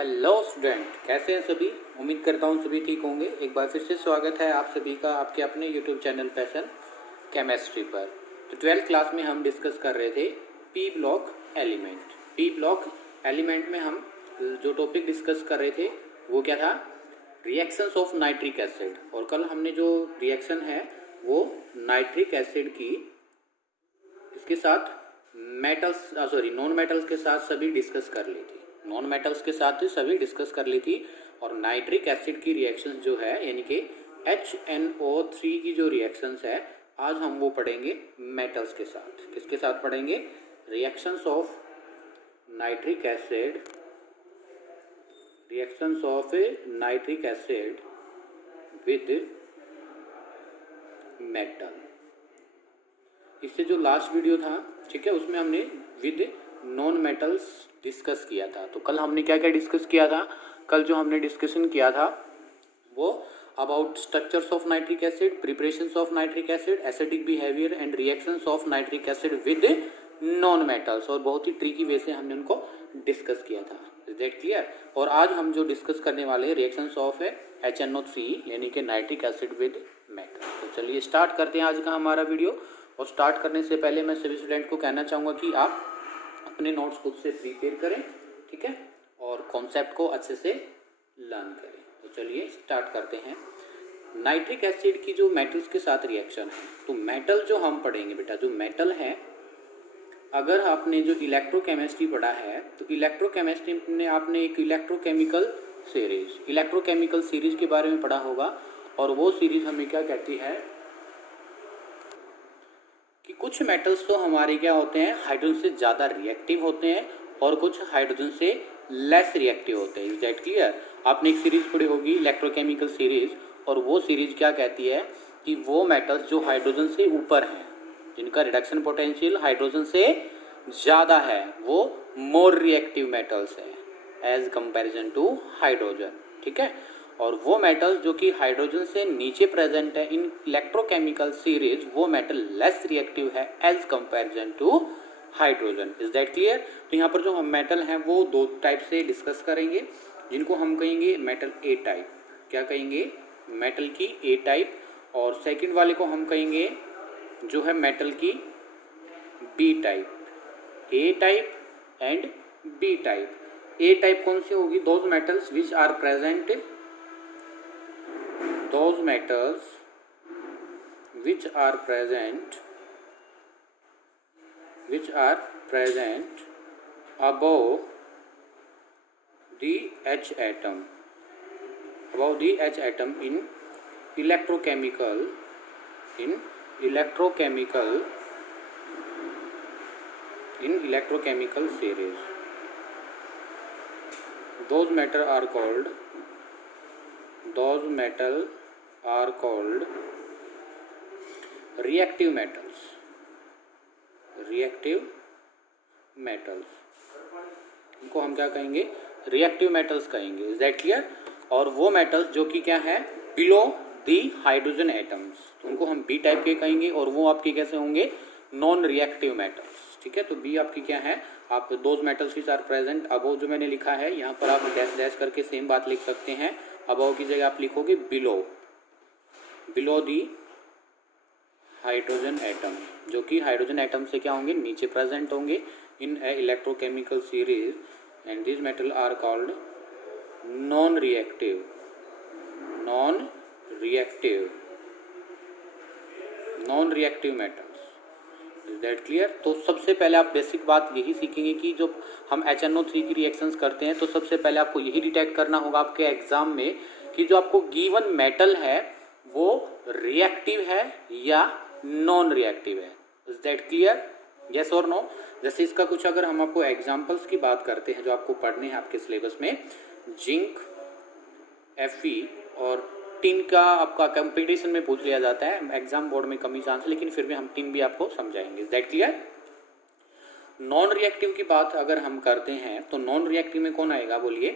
Hello student, कैसे हैं सभी। उम्मीद करता हूँ सभी ठीक होंगे। एक बार फिर से स्वागत है आप सभी का आपके अपने यूट्यूब चैनल पैशन केमिस्ट्री पर। तो 12th क्लास में हम डिस्कस कर रहे थे P block element. P block element में हम जो टॉपिक डिस्कस कर रहे थे वो क्या था, रिएक्शंस ऑफ नाइट्रिक एसिड। और कल हमने जो रिएक्शन है वो नाइट्रिक एसिड की इसके साथ नॉन मेटल्स के साथ सभी डिस्कस कर ली थी। नॉन मेटल्स के साथ सभी डिस्कस कर ली थी। और नाइट्रिक एसिड की रिएक्शंस जो है यानी कि HNO3 की जो रिएक्शंस है आज हम वो पढ़ेंगे मेटल्स के साथ। किसके साथ पढ़ेंगे? Reactions of nitric acid with metal. इससे जो लास्ट वीडियो था, ठीक है, उसमें हमने विद नॉन मेटल्स डिस्कस किया था। तो कल हमने क्या क्या डिस्कस किया था? कल जो हमने डिस्कशन किया था वो about structures of nitric acid, preparations of nitric acid, acidic behaviour and reactions of nitric acid with non metals. और बहुत ही ट्रिकी वे से हमने उनको डिस्कस किया था। Is that clear? और आज हम जो डिस्कस करने वाले हैं रिएक्शंस ऑफ HNO3 यानी कि नाइट्रिक एसिड विद मेटल। तो चलिए स्टार्ट करते हैं आज का हमारा वीडियो। और स्टार्ट करने से पहले मैं सभी स्टूडेंट को कहना चाहूँगा कि आप अपने नोट्स खुद से प्रिपेयर करें, ठीक है, और कॉन्सेप्ट को अच्छे से लर्न करें। तो चलिए स्टार्ट करते हैं। नाइट्रिक एसिड की जो मेटल्स के साथ रिएक्शन है, तो मेटल जो हम पढ़ेंगे बेटा, जो मेटल है, अगर आपने जो इलेक्ट्रोकेमिस्ट्री पढ़ा है तो इलेक्ट्रोकेमिस्ट्री में आपने एक इलेक्ट्रोकेमिकल सीरीज के बारे में पढ़ा होगा। और वो सीरीज हमें क्या कहती है कि कुछ मेटल्स तो हमारे क्या होते हैं, हाइड्रोजन से ज़्यादा रिएक्टिव होते हैं और कुछ हाइड्रोजन से लेस रिएक्टिव होते हैं। Is that clear? आपने एक सीरीज पढ़ी होगी इलेक्ट्रोकेमिकल सीरीज, और वो सीरीज क्या कहती है कि वो मेटल्स जो हाइड्रोजन से ऊपर हैं, जिनका रिडक्शन पोटेंशियल हाइड्रोजन से ज़्यादा है, वो मोर रिएक्टिव मेटल्स है एज कंपेरिजन टू हाइड्रोजन, ठीक है। और वो मेटल जो कि हाइड्रोजन से नीचे प्रेजेंट है इन इलेक्ट्रोकेमिकल सीरीज, वो मेटल लेस रिएक्टिव है as comparison to hydrogen. Is that clear? तो यहाँ पर जो हम मेटल हैं वो दो टाइप से डिस्कस करेंगे, जिनको हम कहेंगे मेटल ए टाइप। क्या कहेंगे? मेटल की ए टाइप। और सेकंड वाले को हम कहेंगे जो है मेटल की B type. A type and B type. A type कौन सी होगी? Those metals which are present above the H atom in electrochemical series. Those metal are called reactive metals। इनको हम क्या कहेंगे? रिएक्टिव मेटल्स कहेंगे। Is that clear? और वो मेटल्स जो कि क्या है, बिलो दी हाइड्रोजन एटम्स, तो उनको हम बी टाइप के कहेंगे। और वो आपके कैसे होंगे? नॉन रिएक्टिव मेटल्स, ठीक है। तो बी आपकी क्या है? आप those metals which are present above, जो मैंने लिखा है यहाँ पर आप डैश डैश करके सेम बात लिख सकते हैं। अबव की जगह आप लिखोगे बिलो दी हाइड्रोजन एटम, जो कि हाइड्रोजन एटम से क्या होंगे? नीचे प्रेजेंट होंगे in a electrochemical series, and this metal are called non reactive metals. Is that clear? तो सबसे पहले आप बेसिक बात यही सीखेंगे कि जो हम HNO3 की रिएक्शंस करते हैं तो सबसे पहले आपको यही डिटेक्ट करना होगा आपके एग्जाम में कि जो आपको गिवन मेटल है वो रिएक्टिव है या नॉन रिएक्टिव है। Is that clear? यस और नो? जैसे इसका कुछ अगर हम आपको एग्जांपल्स की बात करते हैं जो आपको पढ़ने हैं आपके सिलेबस में, जिंक, Fe और टिन का आपका कंपटीशन में पूछ लिया जाता है। एग्जाम बोर्ड में कम ही चांस है, लेकिन फिर भी हम टिन भी आपको समझाएंगे। Is that clear? Non reactive की बात अगर हम करते हैं तो नॉन रिएक्टिव में कौन आएगा? बोलिए।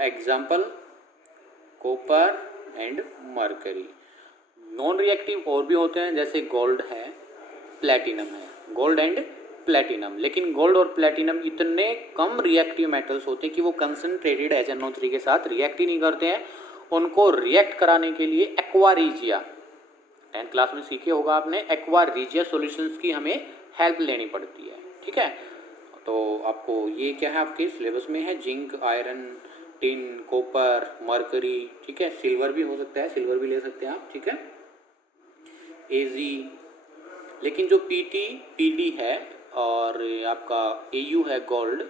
Example copper and mercury. Non reactive और भी होते हैं, जैसे गोल्ड है, प्लेटिनम है। गोल्ड एंड प्लेटिनम, लेकिन गोल्ड और प्लेटिनम इतने कम रिएक्टिव मेटल्स होते हैं कि वो कंसनट्रेटेड HNO3 के साथ रिएक्ट ही नहीं करते हैं। उनको रिएक्ट कराने के लिए एक्वा रिजिया, 10th क्लास में सीखे होगा आपने, एक्वा रिजिया सॉल्यूशंस की हमें हेल्प लेनी पड़ती है। ठीक है, तो आपको ये क्या है आपके सिलेबस में है, zinc, iron, tin, copper, mercury, ठीक है, सिल्वर भी हो सकता है, सिल्वर भी ले सकते हैं आप। ठीक है, एजी, लेकिन जो पीटी, पीडी है और आपका एयू है गोल्ड,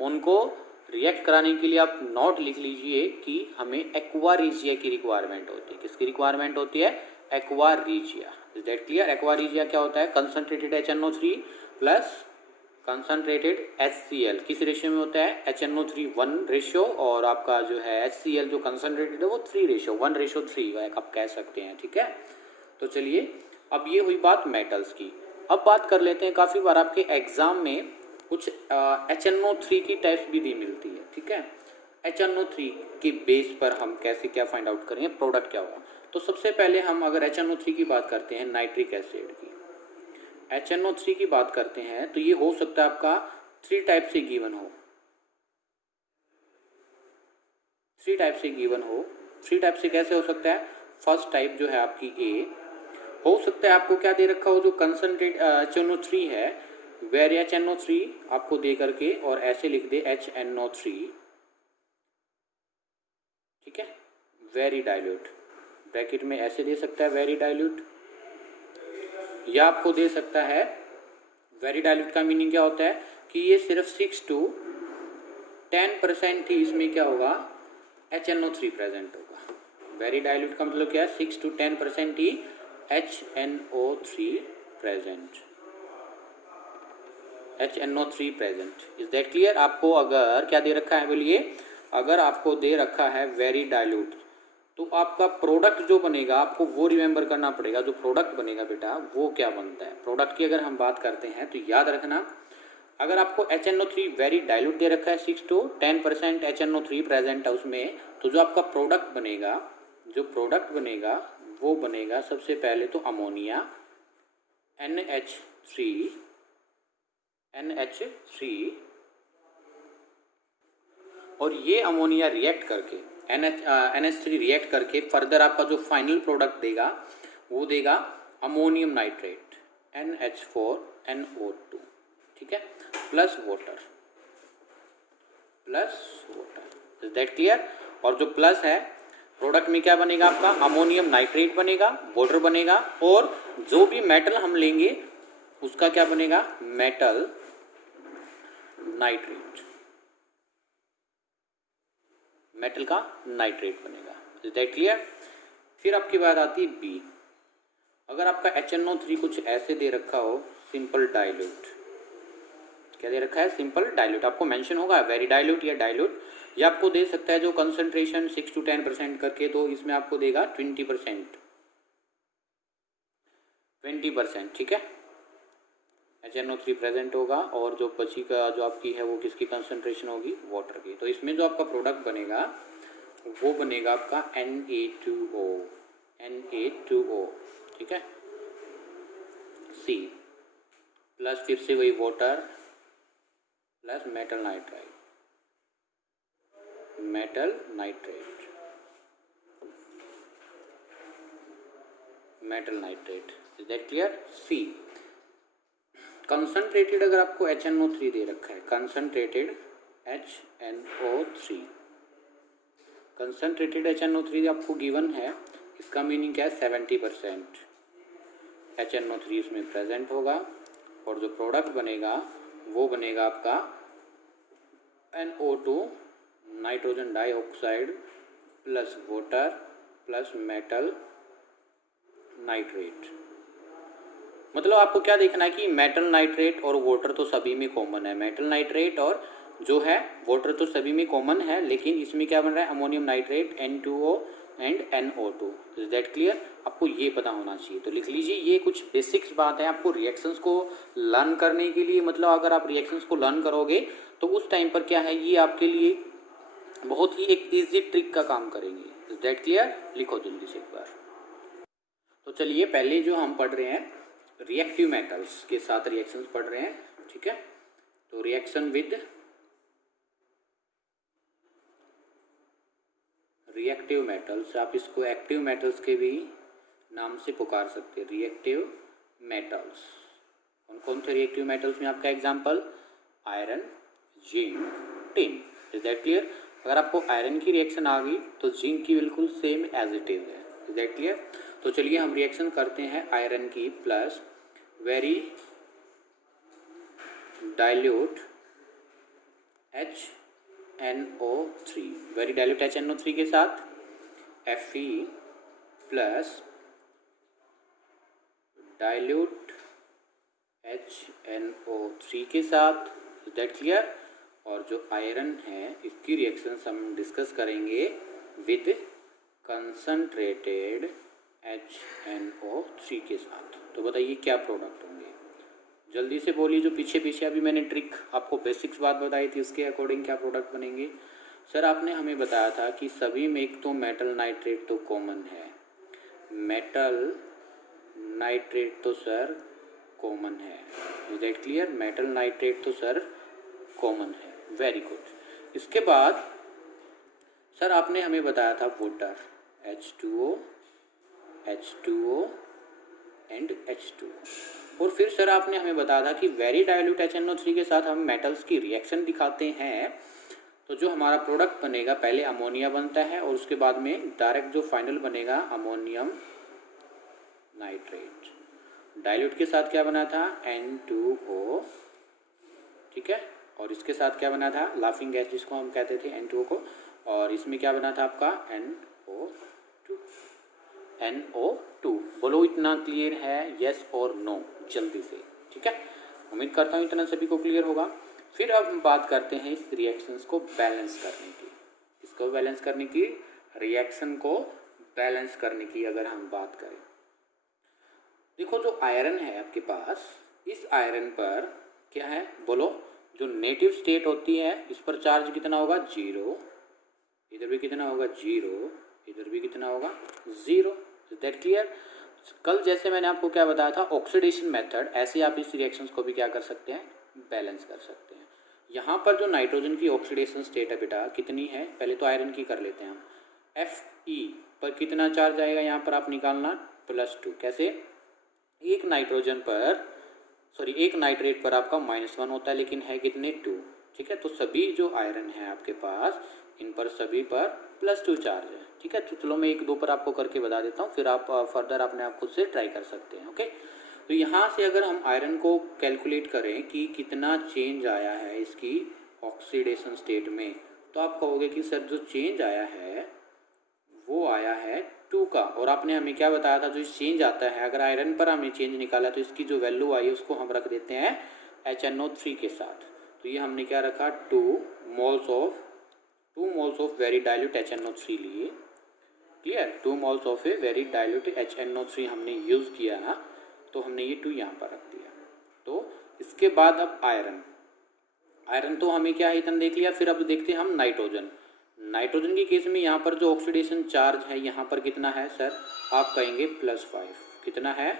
उनको रिएक्ट कराने के लिए आप नोट लिख लीजिए कि हमें एक्वा रिजिया की रिक्वायरमेंट होती है। किसकी रिक्वायरमेंट होती है? Aqua regia. Is that clear? Aqua regia क्या होता है? Concentrated HNO3 plus concentrated HCl। किस रेशियो में होता है? HNO3 1 रेशियो और आपका जो है HCl जो कंसंट्रेटेड है वो 3 रेशियो, 1:3 आप कह सकते हैं। ठीक है, तो चलिए अब ये हुई बात मेटल्स की। अब बात कर लेते हैं, काफ़ी बार आपके एग्जाम में कुछ HNO3 की टाइप्स भी दी मिलती है। ठीक है, HNO3 के बेस पर हम कैसे क्या फाइंड आउट करेंगे, प्रोडक्ट क्या होगा। तो सबसे पहले हम अगर HNO3 की बात करते हैं, नाइट्रिक एसिड की HNO3 की बात करते हैं, तो ये हो सकता है आपका 3 टाइप से गिवन हो, 3 टाइप से गिवन हो। 3 टाइप से कैसे हो सकता है? फर्स्ट टाइप जो है आपकी ए, हो सकता है आपको क्या दे रखा हो, जो कंसंट्रेट HNO3 है, वेर HNO3 आपको दे करके और ऐसे लिख दे HNO3, ठीक है, वेरी डाइल्यूट, ब्रैकेट में ऐसे दे सकता है वेरी डाइल्यूट, या आपको दे सकता है, वेरी डाइल्यूट का मीनिंग क्या होता है कि ये सिर्फ 6 to 10% ही इसमें क्या होगा, HNO3 प्रेजेंट होगा। वेरी डाइल्यूट का मतलब क्या है? 6 to 10% he HNO3 present, HNO3 present. Is that clear? आपको अगर क्या दे रखा है, बोलिए, अगर आपको दे रखा है वेरी डाइल्यूट, तो आपका प्रोडक्ट जो बनेगा आपको वो रिमेंबर करना पड़ेगा। जो प्रोडक्ट बनेगा बेटा वो क्या बनता है। प्रोडक्ट की अगर हम बात करते हैं तो याद रखना, अगर आपको HNO3 वेरी डाइल्यूट दे रखा है, 6 to 10% HNO3 प्रेजेंट है उसमें, तो जो आपका प्रोडक्ट बनेगा, जो प्रोडक्ट बनेगा वो बनेगा सबसे पहले तो अमोनिया, NH3, और ये अमोनिया रिएक्ट करके NH3 रिएक्ट करके फर्दर आपका जो फाइनल प्रोडक्ट देगा वो देगा अमोनियम नाइट्रेट, NH4NO2, ठीक है, plus water, is that clear? और जो प्लस है प्रोडक्ट में क्या बनेगा आपका, अमोनियम नाइट्रेट बनेगा, वाटर बनेगा, और जो भी मेटल हम लेंगे उसका क्या बनेगा, मेटल नाइट्रेट, मेटल का नाइट्रेट बनेगा। Is that clear? फिर आपकी बात आती है बी। अगर आपका HNO3 कुछ ऐसे दे रखा हो, सिंपल डाइल्यूट, क्या दे रखा है, सिंपल डाइल्यूट, आपको मेंशन होगा वेरी डाइल्यूट या डाइल्यूट, या आपको दे सकता है जो कंसंट्रेशन 6 to 10% करके, तो इसमें आपको देगा 20%, ठीक है, HNO3 प्रेजेंट होगा, और जो बची का जो आपकी है वो किसकी कंसंट्रेशन होगी, वाटर की। तो इसमें जो आपका प्रोडक्ट बनेगा वो बनेगा आपका Na2O, ठीक है, C प्लस फिर से वही water plus metal nitrate, is that clear? C concentrated, अगर आपको HNO3 दे रखा है, कंसंट्रेटेड HNO3 आपको गिवन है, इसका मीनिंग क्या है, 70% HNO3 इसमें प्रेजेंट होगा, और जो प्रोडक्ट बनेगा वो बनेगा आपका NO2, nitrogen dioxide plus water plus metal nitrate. मतलब आपको क्या देखना है कि मेटल नाइट्रेट और वाटर तो सभी में कॉमन है, मेटल नाइट्रेट और जो है वाटर तो सभी में कॉमन है, लेकिन इसमें क्या बन रहा है, ammonium nitrate, N2O and NO2। Is that clear? आपको ये पता होना चाहिए। तो लिख लीजिए, ये कुछ बेसिक्स बात है आपको रिएक्शंस को लर्न करने के लिए। मतलब अगर आप रिएक्शंस को लर्न करोगे तो उस टाइम पर क्या है, ये आपके लिए बहुत ही एक ईजी ट्रिक का काम करेंगे। Is that clear? लिखो जल्दी से एक बार। तो चलिए, पहले जो हम पढ़ रहे हैं रिएक्टिव मेटल्स के साथ रिएक्शंस पढ़ रहे हैं, ठीक है। तो रिएक्शन विद रिएक्टिव मेटल्स, आप इसको एक्टिव मेटल्स के भी नाम से पुकार सकते हैं, रिएक्टिव मेटल्स। कौन कौन थे रिएक्टिव मेटल्स में आपका example? Iron, zinc, tin. Is that clear? अगर आपको आयरन की रिएक्शन आ गई तो जिंक की बिल्कुल सेम एज इट इज है। Is that clear? तो चलिए हम रिएक्शन करते हैं आयरन की plus very dilute HNO3, very dilute HNO3 के साथ Fe प्लस डाइल्यूट HNO3 के साथ। Is that clear? और जो आयरन है इसकी रिएक्शंस हम डिस्कस करेंगे विद कंसंट्रेटेड HNO3 के साथ। तो बताइए क्या प्रोडक्ट होंगे? जल्दी से बोलिए, जो पीछे पीछे अभी मैंने ट्रिक आपको बेसिक्स बात बताई थी उसके अकॉर्डिंग क्या प्रोडक्ट बनेंगे? सर आपने हमें बताया था कि सभी में एक तो मेटल नाइट्रेट तो कॉमन है, मेटल नाइट्रेट तो सर कॉमन है। Is that clear? Metal nitrate तो सर कॉमन है। Very good. इसके बाद सर आपने हमें बताया था वाटर, H2O एंड H2O। और फिर सर आपने हमें बताया था कि वेरी डाइल्यूट HNO3 के साथ हम मेटल्स की रिएक्शन दिखाते हैं तो जो हमारा प्रोडक्ट बनेगा पहले अमोनिया बनता है और उसके बाद में डायरेक्ट जो फाइनल बनेगा अमोनियम नाइट्रेट। डाइल्यूट के साथ क्या बना था? N2O, ठीक है। और इसके साथ क्या बना था? लाफिंग गैस जिसको हम कहते थे N2O को। और इसमें क्या बना था आपका? NO2। बोलो इतना क्लियर है? यस और नो जल्दी से, ठीक है। उम्मीद करता हूँ इतना सभी को क्लियर होगा। फिर अब हम बात करते हैं इस रिएक्शंस को बैलेंस करने की। इसको बैलेंस करने की, रिएक्शन को बैलेंस करने की अगर हम बात करें, देखो जो आयरन है आपके पास, इस आयरन पर क्या है बोलो? जो नेटिव स्टेट होती है इस पर चार्ज कितना होगा? 0। इधर भी कितना होगा? 0। इधर भी कितना होगा? 0। Is that clear? कल जैसे मैंने आपको क्या बताया था, ऑक्सीडेशन मेथड, ऐसे आप इस रिएक्शंस को भी क्या कर सकते हैं? बैलेंस कर सकते हैं। यहाँ पर जो नाइट्रोजन की ऑक्सीडेशन स्टेट है बेटा कितनी है? पहले तो आयरन की कर लेते हैं हम। Fe पर कितना चार्ज आएगा यहाँ पर आप निकालना? +2। कैसे? एक नाइट्रोजन पर एक नाइट्रेट पर आपका -1 होता है, लेकिन है कितने? 2, ठीक है। तो सभी जो आयरन है आपके पास इन पर सभी पर +2 चार्ज है, ठीक है। तो चलो मैं 1-2 पर आपको करके बता देता हूँ, फिर आप फर्दर अपने आप खुद से ट्राई कर सकते हैं। ओके, तो यहाँ से अगर हम आयरन को कैलकुलेट करें कि कितना चेंज आया है इसकी ऑक्सीडेशन स्टेट में, तो आप कहोगे कि सर जो चेंज आया है वो आया है 2 का। और आपने हमें क्या बताया था, जो चेंज आता है अगर आयरन पर हमें चेंज निकाला तो इसकी जो वैल्यू आई उसको हम रख देते हैं HNO3 के साथ। तो ये हमने क्या रखा? 2 moles of very dilute HNO3 लिए। Clear? 2 moles of a very dilute HNO3 हमने यूज़ किया, तो हमने ये 2 यहाँ पर रख दिया। तो इसके बाद अब आयरन तो हमें क्या है इतना देख लिया। फिर अब देखते हैं हम नाइट्रोजन के केस में यहाँ पर जो ऑक्सीडेशन चार्ज है यहाँ पर कितना है सर? आप कहेंगे +5। कितना है?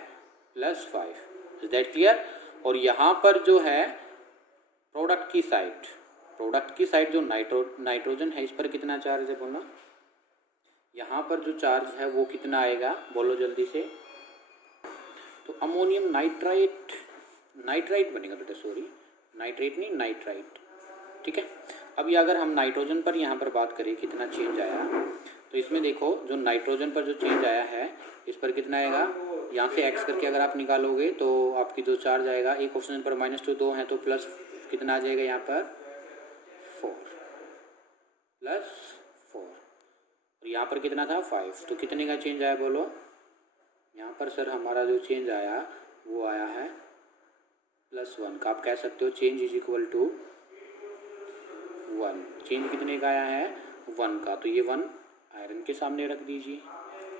+5। Is that clear? और यहाँ पर जो है प्रोडक्ट की साइड जो नाइट्रोजन है इस पर कितना चार्ज है बोलना? यहाँ पर जो चार्ज है वो कितना आएगा बोलो जल्दी से? तो अमोनियम नाइट्राइट बनेगा बेटा, नाइट्रेट नहीं नाइट्राइट, ठीक है। अब ये अगर हम नाइट्रोजन पर यहाँ पर बात करें कितना चेंज आया, तो इसमें देखो जो नाइट्रोजन पर जो चेंज आया है इस पर कितना आएगा? यहाँ से x करके अगर आप निकालोगे तो आपकी जो चार्ज आएगा, एक ऑप्शन पर -2 2 है तो प्लस कितना आ जाएगा यहाँ पर? 4 और यहाँ पर कितना था? 5। तो कितने का चेंज आया बोलो? यहाँ पर सर हमारा जो चेंज आया वो आया है +1 का। आप कह सकते हो change is equal to 1। Change कितने का आया है? 1 का। तो ये 1 आयरन के सामने रख दीजिए।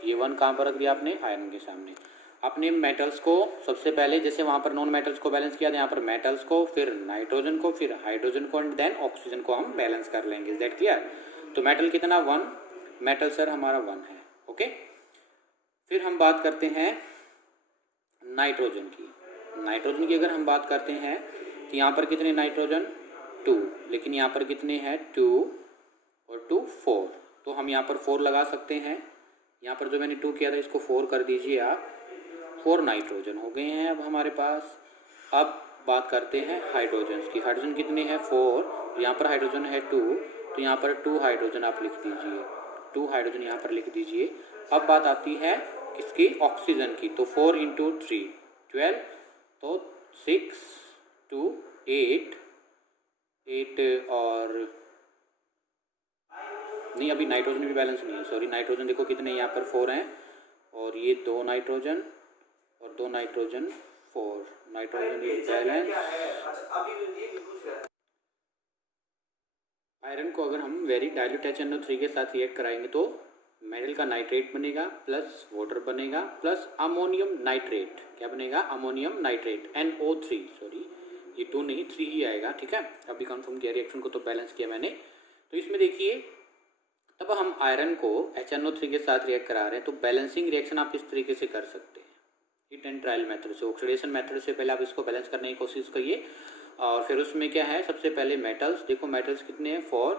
ये 1 कहाँ पर रख दिया आपने? आयरन के सामने। आपने मेटल्स को सबसे पहले जैसे वहाँ पर नॉन मेटल्स को बैलेंस किया था, यहाँ पर मेटल्स को, फिर नाइट्रोजन को, फिर हाइड्रोजन को एंड देन ऑक्सीजन को हम बैलेंस कर लेंगे। Is that clear? तो मेटल कितना? 1। मेटल सर हमारा 1 है। ओके, फिर हम बात करते हैं नाइट्रोजन की। अगर हम बात करते हैं तो यहाँ पर कितने नाइट्रोजन 2, लेकिन यहाँ पर कितने हैं 2 और 2 4, तो हम यहाँ पर 4 लगा सकते हैं। यहाँ पर जो मैंने 2 किया था इसको 4 कर दीजिए आप, 4 नाइट्रोजन हो गए हैं अब हमारे पास। अब बात करते हैं हाइड्रोजन की। हाइड्रोजन कितने हैं 4, यहाँ पर हाइड्रोजन है 2, तो यहाँ पर 2 हाइड्रोजन आप लिख दीजिए, 2 हाइड्रोजन यहाँ पर लिख दीजिए। अब बात आती है किसकी, ऑक्सीजन की। तो 4 × 3 12, तो 6 2 8 और नहीं, अभी नाइट्रोजन भी बैलेंस नहीं है, सॉरी। नाइट्रोजन देखो कितने यहाँ पर 4 हैं, और ये 2 नाइट्रोजन और 2 नाइट्रोजन 4 नाइट्रोजन ये बैलेंस। आयरन को अगर हम वेरी डाइल्यूट HNO3 के साथ रिएक्ट कराएंगे तो मेटल का नाइट्रेट बनेगा प्लस वाटर बनेगा प्लस अमोनियम नाइट्रेट। क्या बनेगा, अमोनियम नाइट्रेट NO3, सॉरी ये 2 नहीं 3 ही आएगा, ठीक है। अभी कंफर्म किया रिएक्शन को, तो बैलेंस किया मैंने। तो इसमें देखिए तब हम आयरन को HNO3 के साथ रिएक्ट करा रहे हैं, तो बैलेंसिंग रिएक्शन आप इस तरीके से कर सकते हैं, हीट एंड ट्रायल मेथड से। ऑक्सीडेशन मेथड से पहले आप इसको बैलेंस करने की कोशिश करिए, और फिर उसमें क्या है, सबसे पहले मेटल्स देखो, मेटल्स कितने हैं 4,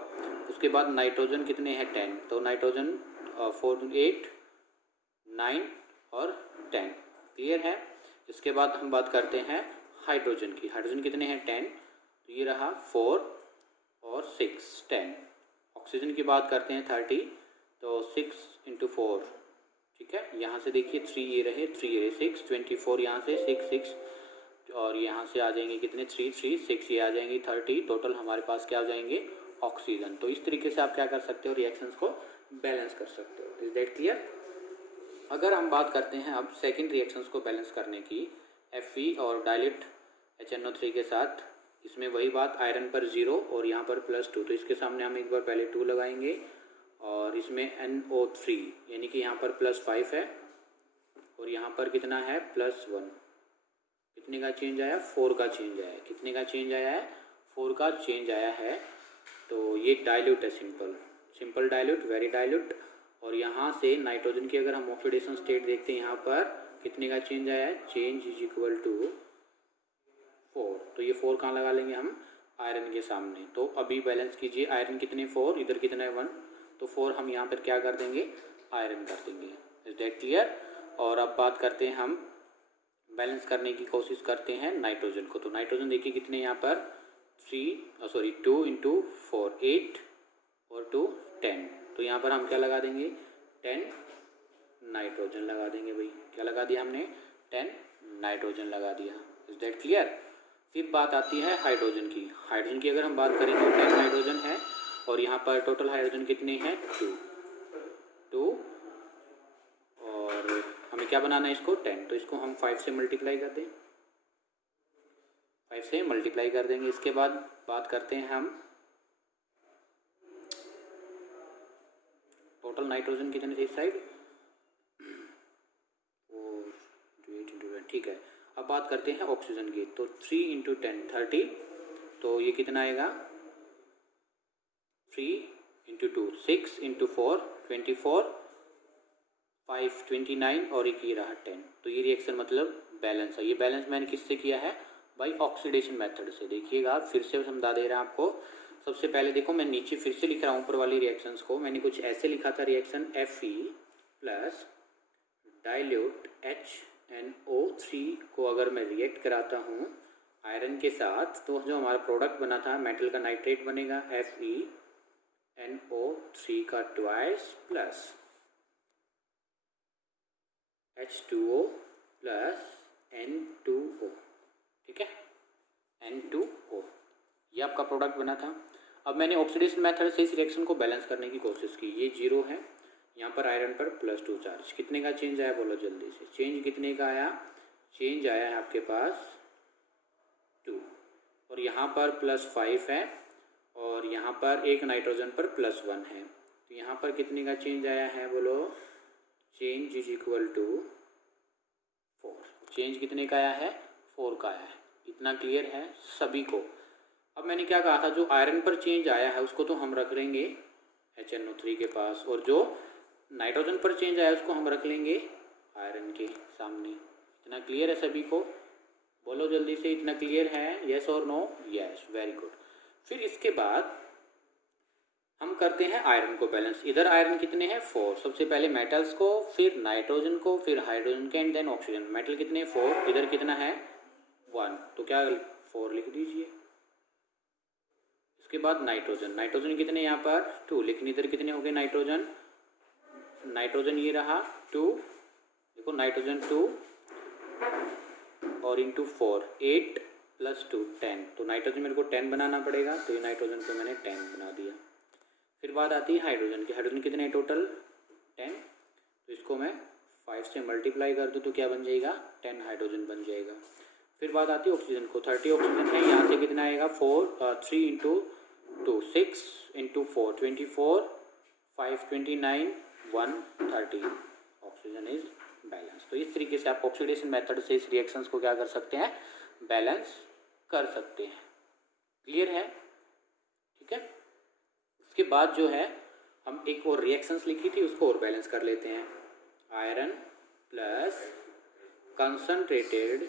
उसके बाद नाइट्रोजन कितने हैं 10, तो नाइट्रोजन 4 8 9 और 10, क्लियर है। इसके बाद हम बात करते हैं हाइड्रोजन की। हाइड्रोजन कितने हैं 10, तो ये रहा 4 और 6 10। ऑक्सीजन की बात करते हैं 30, तो 6 × 4, ठीक है। यहाँ से देखिए 3 ये रहे 3 ये 6 24, यहाँ से 6 6 और यहाँ से आ जाएंगे कितने 3 3 6, ये आ जाएंगे 30, टोटल हमारे पास क्या आ जाएंगे ऑक्सीजन। तो इस तरीके से आप क्या कर सकते हो, रिएक्शंस को बैलेंस कर सकते हो। Is that clear. अगर हम बात करते हैं अब सेकंड रिएक्शंस को बैलेंस करने की, Fe और डाइल्यूट HNO3 के साथ, इसमें वही बात, आयरन पर 0 और यहाँ पर +2, तो इसके सामने हम एक बार पहले 2 लगाएंगे, और इसमें NO3 यानी कि यहाँ पर +5 है और यहाँ पर कितना है +1, कितने का चेंज आया 4 का चेंज आया है। कितने का चेंज आया है 4 का चेंज आया है। तो ये डाइल्यूट है, सिंपल डाइल्यूट, वेरी डाइल्यूट। और यहाँ से नाइट्रोजन की अगर हम ऑक्सीडेशन स्टेट देखते हैं, यहाँ पर कितने का चेंज आया है, चेंज इज इक्वल टू 4, तो ये 4 कहाँ लगा लेंगे हम, आयरन के सामने। तो अभी बैलेंस कीजिए, आयरन कितने 4, इधर कितना है 1, तो 4 हम यहाँ पर क्या कर देंगे, आयरन कर देंगे। Is that clear. और अब बात करते हैं हम बैलेंस करने की कोशिश करते हैं नाइट्रोजन को। तो नाइट्रोजन देखिए कितने यहाँ पर 2 × 4 8 और 2 10, तो यहाँ पर हम क्या लगा देंगे 10 नाइट्रोजन लगा देंगे भाई। क्या लगा दिया हमने 10 नाइट्रोजन लगा दिया। Is that clear. फिर बात आती है हाइड्रोजन की। हाइड्रोजन की अगर हम बात करें तो 10 हाइड्रोजन है और यहाँ पर टोटल हाइड्रोजन कितने हैं 2, और हमें क्या बनाना है इसको 10, तो इसको हम 5 से मल्टीप्लाई कर दें, 5 से मल्टीप्लाई कर देंगे। इसके बाद बात करते हैं हम टोटल नाइट्रोजन कितने थे इस साइड 4 8 × 10, ठीक है। अब बात करते हैं ऑक्सीजन की। तो 3 × 10 30, तो ये कितना आएगा 3 × 2 6 × 4 24 5 29 और एक ये रहा 10। तो ये रिएक्शन मतलब बैलेंस है। ये बैलेंस मैंने किससे किया है, बाई ऑक्सीडेशन मेथड से। देखिएगा फिर से समझा दे रहे हैं आपको। सबसे पहले देखो मैं नीचे फिर से लिख रहा हूँ ऊपर वाली रिएक्शंस को। मैंने कुछ ऐसे लिखा था, reaction Fe plus dilute HNO3 को अगर मैं रिएक्ट कराता हूँ आयरन के साथ, तो जो हमारा प्रोडक्ट बना था मेटल का नाइट्रेट बनेगा FeNO3 का twice plus H2O plus N2O, ठीक है, N2O, ये आपका प्रोडक्ट बना था। अब मैंने ऑक्सीडेशन मेथड से इस रिएक्शन को बैलेंस करने की कोशिश की। ये 0 है, यहाँ पर आयरन पर +2 चार्ज। कितने का चेंज आया बोलो जल्दी से, चेंज कितने का आया, चेंज आया है आपके पास 2, और यहाँ पर +5 है और यहाँ पर एक नाइट्रोजन पर +1 है। तो यहाँ पर कितने का चेंज आया है बोलो, change is equal to 4। Change कितने का आया है 4 का आया है। इतना क्लियर है सभी को। अब मैंने क्या कहा था, जो आयरन पर चेंज आया है उसको तो हम रख लेंगे HNO3 के पास, और जो नाइट्रोजन पर चेंज आया उसको हम रख लेंगे आयरन के सामने। इतना क्लियर है सभी को। बोलो जल्दी से, इतना क्लियर है? यस और नो? Yes, very good. फिर इसके बाद हम करते हैं आयरन को बैलेंस। इधर आयरन कितने हैं? 4। सबसे पहले मेटल्स को, फिर नाइट्रोजन को, फिर हाइड्रोजन के, एंड देन ऑक्सीजन। मेटल कितने? 4। इधर कितना है? 1। तो क्या 4 लिख दीजिए। इसके बाद नाइट्रोजन, नाइट्रोजन कितने यहाँ पर? 2। लेकिन इधर कितने हो गए नाइट्रोजन? नाइट्रोजन ये रहा 2, देखो नाइट्रोजन 2 और इंटू 4, 8 + 2 10। तो नाइट्रोजन मेरे को 10 बनाना पड़ेगा, तो ये नाइट्रोजन को मैंने 10 बना दिया। फिर बात आती है हाइड्रोजन की। हाइड्रोजन कितने हैं टोटल? 10। तो इसको मैं 5 से मल्टीप्लाई कर दूँ तो क्या बन जाएगा? 10 हाइड्रोजन बन जाएगा। फिर बात आती है ऑक्सीजन को। 30 ऑक्सीजन है, यहाँ से कितना आएगा? 3 into 2 6 into 4 24 5 29 1 30। Oxygen is balance. तो इस तरीके से आप ऑक्सीडेशन मेथड से इस रिएक्शंस को क्या कर सकते हैं? बैलेंस कर सकते हैं। क्लियर है? ठीक है। इसके बाद जो है हम एक और रिएक्शंस लिखी थी, उसको और बैलेंस कर लेते हैं। आयरन प्लस कंसंट्रेटेड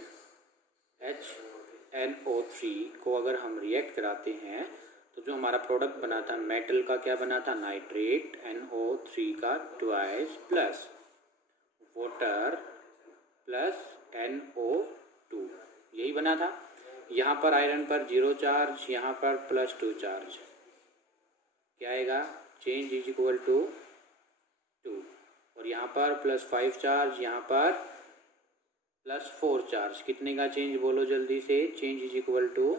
HNO3 को अगर हम रिएक्ट कराते हैं तो जो हमारा प्रोडक्ट बना था मेटल का, क्या बना था? नाइट्रेट NO3 का twice plus water plus NO2, यही बना था। यहाँ पर आयरन पर 0 चार्ज, यहाँ पर +2 चार्ज, क्या आएगा? Change is equal to 2। और यहाँ पर +5 चार्ज, यहाँ पर +4 चार्ज, कितने का चेंज बोलो जल्दी से? चेंज इज इक्वल टू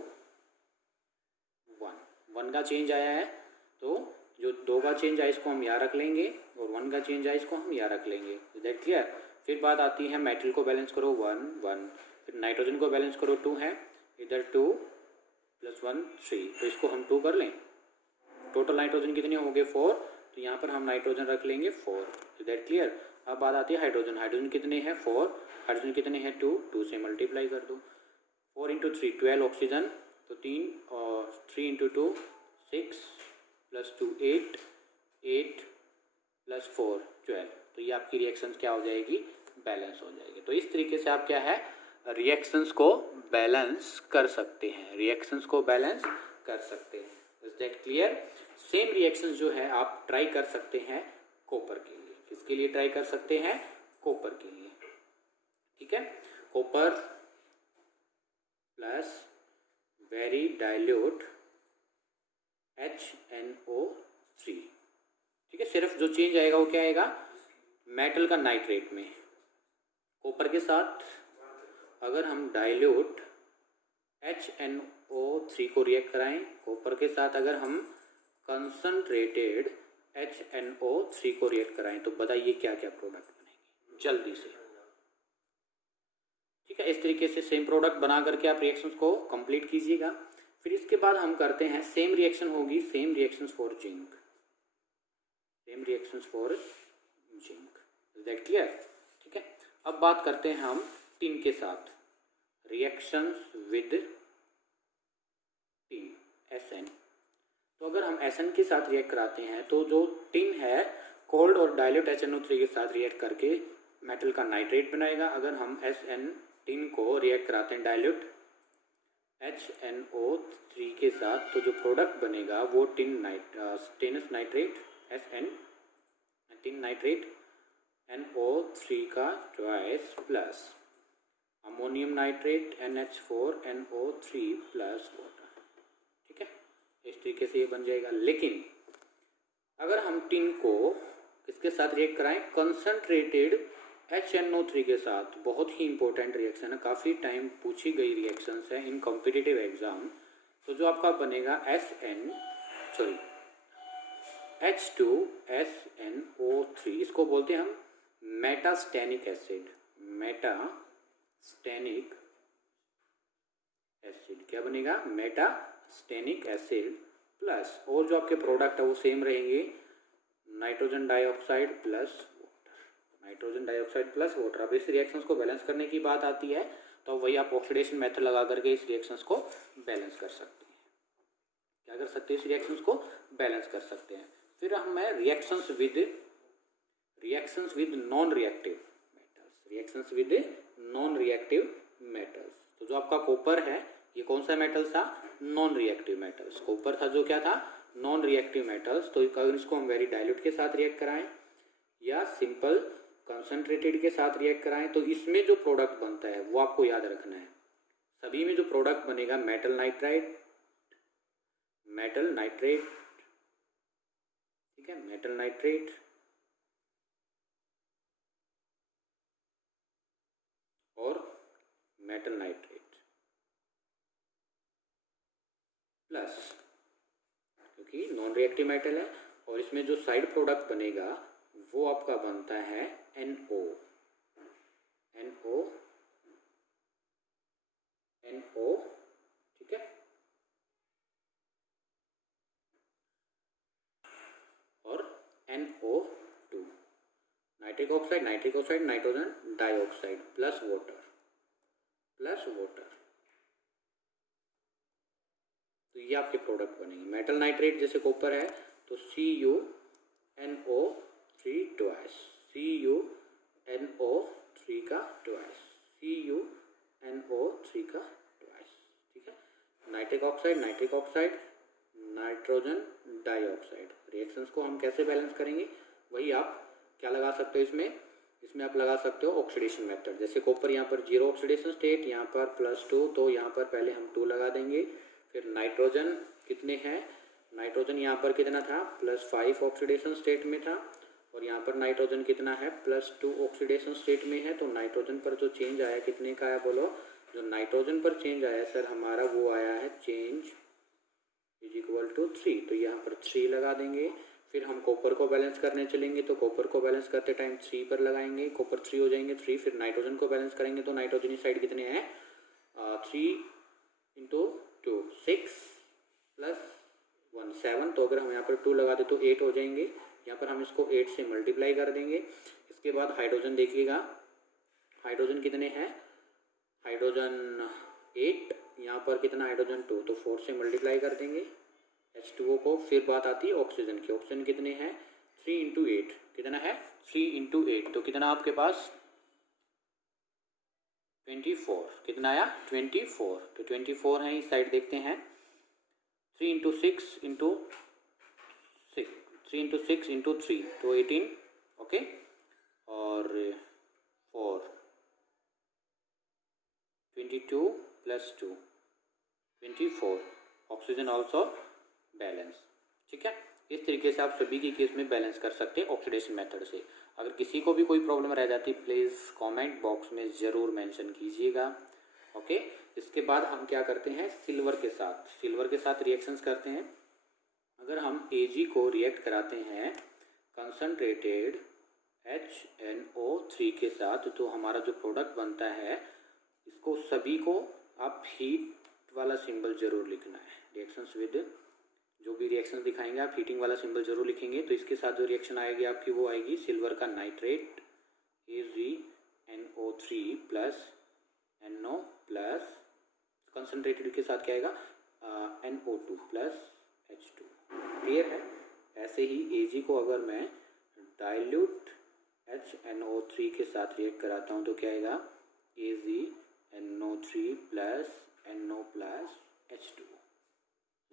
1 का चेंज आया है। तो जो 2 का चेंज आया इसको हम यहाँ रख लेंगे और 1 का चेंज आया इसको हम यहाँ रख लेंगे। Is that clear? फिर बात आती है मेटल को बैलेंस करो 1 1, फिर नाइट्रोजन को बैलेंस करो 2 है, इधर 2 + 1 3, तो इसको हम 2 कर लें। टोटल नाइट्रोजन कितने हो गए? 4। तो यहाँ पर हम नाइट्रोजन रख लेंगे 4। Is that clear? अब बात आती है हाइड्रोजन। हाइड्रोजन कितने हैं? 4। हाइड्रोजन कितने हैं? 2 से मल्टीप्लाई कर दो। 4 इंटू 3 12 ऑक्सीजन, तो 3 और 3 इंटू 2 6 + 2 8 8 + 4 12। तो ये आपकी रिएक्शंस क्या हो जाएगी? बैलेंस हो जाएगी। तो इस तरीके से आप क्या है? रिएक्शंस को बैलेंस कर सकते हैं। रिएक्शंस को बैलेंस कर सकते हैं। Is that clear? Same reactions जो है आप ट्राई कर सकते हैं कॉपर के लिए। किसके लिए ट्राई कर सकते हैं? कॉपर के लिए। ठीक है। Copper plus very dilute HNO3। ठीक है। सिर्फ जो चेंज आएगा वो क्या आएगा? मेटल का नाइट्रेट में कॉपर के साथ अगर हम डाइल्यूट HNO3 को रिएक्ट कराएं, कॉपर के साथ अगर हम कंसंट्रेटेड HNO3 को रिएक्ट कराएं, तो बताइए क्या क्या प्रोडक्ट बनेंगे जल्दी से। ठीक है। इस तरीके से सेम प्रोडक्ट बना करके आप रिएक्शंस को कंप्लीट कीजिएगा। फिर इसके बाद हम करते हैं सेम रिएक्शन होगी, same reactions for zinc. Same reactions for zinc. Is that clear? ठीक है। अब बात करते हैं हम टिन के साथ। Reactions with tin SN। तो अगर हम SN के साथ रिएक्ट कराते हैं तो जो टिन है कोल्ड और डाइल्यूट HNO3 के साथ रिएक्ट करके मेटल का नाइट्रेट बनाएगा। अगर हम SN टिन को रिएक्ट कराते हैं डाइल्यूट HNO3 के साथ, तो जो प्रोडक्ट बनेगा वो टिनस nitrate SN, tin nitrate NO3 का twice plus ammonium nitrate NH4NO3 plus water. ठीक है। इस तरीके से ये बन जाएगा। लेकिन अगर हम टिन को किसके साथ रिएक्ट कराएं? कंसंट्रेटेड HNO3 के साथ। बहुत ही इंपॉर्टेंट रिएक्शन है, काफ़ी टाइम पूछी गई रिएक्शंस है इन कॉम्पिटिटिव एग्जाम। तो जो आपका बनेगा H2SNO3, इसको बोलते हैं हम मेटास्टेनिक एसिड। मेटास्टेनिक एसिड क्या बनेगा? मेटास्टेनिक एसिड प्लस, और जो आपके प्रोडक्ट है वो सेम रहेंगे, nitrogen dioxide plus nitrogen dioxide plus water. अब इस रिएक्शंस को बैलेंस करने की बात आती है तो वही आप ऑक्सीडेशन मेथड लगा करके इस रिएक्शंस को बैलेंस कर सकते हैं। क्या कर सकते हैं? इस रिएक्शंस को बैलेंस कर सकते हैं। फिर हम reactions with non reactive metals. Reactions with non reactive metals. तो जो आपका कॉपर है ये कौन सा मेटल था, नॉन रिएक्टिव मेटल्स। कॉपर था जो क्या था, नॉन रिएक्टिव मेटल्स। तो अगर इसको हम वेरी डाइल्यूट के साथ रिएक्ट कराएं या सिंपल कंसंट्रेटेड के साथ रिएक्ट कराएं तो इसमें जो प्रोडक्ट बनता है वो आपको याद रखना है। सभी में जो प्रोडक्ट बनेगा मेटल नाइट्राइड, मेटल नाइट्रेट, ठीक है, मेटल नाइट्रेट और मेटल नाइट्रेट प्लस, क्योंकि नॉन रिएक्टिव मेटल है और इसमें जो साइड प्रोडक्ट बनेगा वो आपका बनता है NO, NO, NO, ठीक है। और NO2, nitric oxide, nitrogen dioxide plus water, तो ये आपके प्रोडक्ट बनेंगे। मेटल नाइट्रेट जैसे कॉपर है तो CuNO3 ट्वाइस, CuNO3 का ट्वाइस, CuNO3 का ट्वाइस, ठीक है। Nitric oxide, nitrogen dioxide, reactions को हम कैसे बैलेंस करेंगे, वही आप क्या लगा सकते हो इसमें आप लगा सकते हो ऑक्सीडेशन मेथड। जैसे कॉपर यहाँ पर 0 ऑक्सीडेशन स्टेट, यहाँ पर +2, तो यहाँ पर पहले हम 2 लगा देंगे। फिर नाइट्रोजन कितने हैं, नाइट्रोजन यहाँ पर कितना था, +5 ऑक्सीडेशन स्टेट में था और यहाँ पर नाइट्रोजन कितना है, +2 ऑक्सीडेशन स्टेट में है। तो नाइट्रोजन पर जो चेंज आया कितने का है बोलो, जो नाइट्रोजन पर चेंज आया सर हमारा वो आया है चेंज =3, तो यहाँ पर 3 लगा देंगे। फिर हम कॉपर को बैलेंस करने चलेंगे तो कॉपर को बैलेंस करते टाइम 3 पर लगाएंगे, कॉपर 3 हो जाएंगे 3। फिर नाइट्रोजन को बैलेंस करेंगे तो नाइट्रोजन साइड कितने हैं, 3 × 2 6 + 1 7, तो अगर हम यहाँ पर 2 लगा दे तो 8 हो जाएंगे। यहाँ पर हम इसको 8 से मल्टीप्लाई कर देंगे। इसके बाद हाइड्रोजन देखिएगा, हाइड्रोजन कितने हैं, हाइड्रोजन 8, यहाँ पर कितना हाइड्रोजन 2, तो 4 से मल्टीप्लाई कर देंगे H2O को। फिर बात आती है ऑक्सीजन की, ऑक्सीजन कितने हैं, 3 × 8, कितना है 3 × 8, तो कितना आपके पास 24, कितना आया 24, तो 24 है इस साइड देखते हैं। 3 × 6 × 3 तो 18, ओके, और 4 22 + 2 24, ऑक्सीजन ऑल्सो बैलेंस, ठीक है। इस तरीके से आप सभी की केस में बैलेंस कर सकते हैं ऑक्सीडेशन मेथड से। अगर किसी को भी कोई प्रॉब्लम रह जाती प्लीज़ कमेंट बॉक्स में ज़रूर मेंशन कीजिएगा, ओके। इसके बाद हम क्या करते हैं, सिल्वर के साथ रिएक्शंस करते हैं। अगर हम Ag को रिएक्ट कराते हैं कंसनट्रेटेड HNO3 के साथ तो हमारा जो प्रोडक्ट बनता है इसको सभी को आप हीट वाला सिंबल जरूर लिखना है। रिएक्शंस विद जो भी रिएक्शन दिखाएंगे आप हीटिंग वाला सिंबल जरूर लिखेंगे। तो इसके साथ जो रिएक्शन आएगी आपकी वो आएगी सिल्वर का nitrate AgNO3 + NO plus concentrated के साथ क्या आएगा NO2 + H2, क्लियर है। ऐसे ही Ag को अगर मैं डाइल्यूट HNO3 के साथ रिएक्ट कराता हूँ तो क्या आएगा AgNO3 + NO + H2,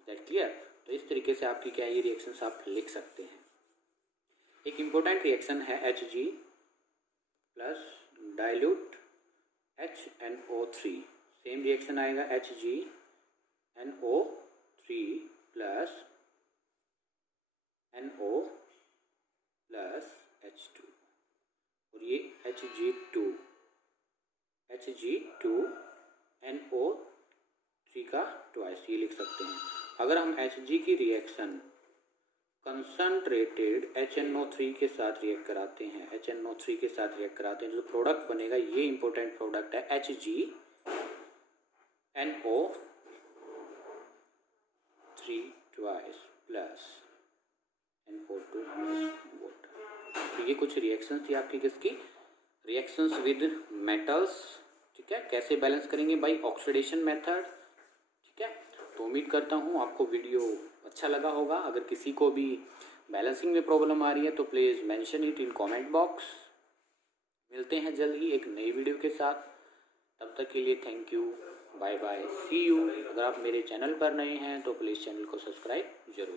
that clear. तो इस तरीके से आपकी क्या ये रिएक्शंस आप लिख सकते हैं। एक इम्पोर्टेंट रिएक्शन है Hg plus dilute HNO3, same reaction आएगा HgNO3 + NO + H2 और ये Hg2NO3 का ट्वाइस, ये लिख सकते हैं। अगर हम Hg की रिएक्शन कंसनट्रेटेड HNO3 के साथ रिएक्ट कराते हैं, HNO3 के साथ रिएक्ट कराते हैं, जो प्रोडक्ट बनेगा ये इंपॉर्टेंट प्रोडक्ट है HgNO3 twice plus NO2 + water. तो ये कुछ रिएक्शंस थी आपकी किसकी, रिएक्शंस विद मेटल्स, ठीक है। कैसे बैलेंस करेंगे बाय ऑक्सीडेशन मेथड, ठीक है। तो उम्मीद करता हूँ आपको वीडियो अच्छा लगा होगा। अगर किसी को भी बैलेंसिंग में प्रॉब्लम आ रही है तो please mention it in comment box. मिलते हैं जल्द ही एक नई वीडियो के साथ, तब तक के लिए thank you. Bye bye, see you. अगर आप मेरे चैनल पर नए हैं तो प्लीज़ चैनल को सब्सक्राइब जरूर।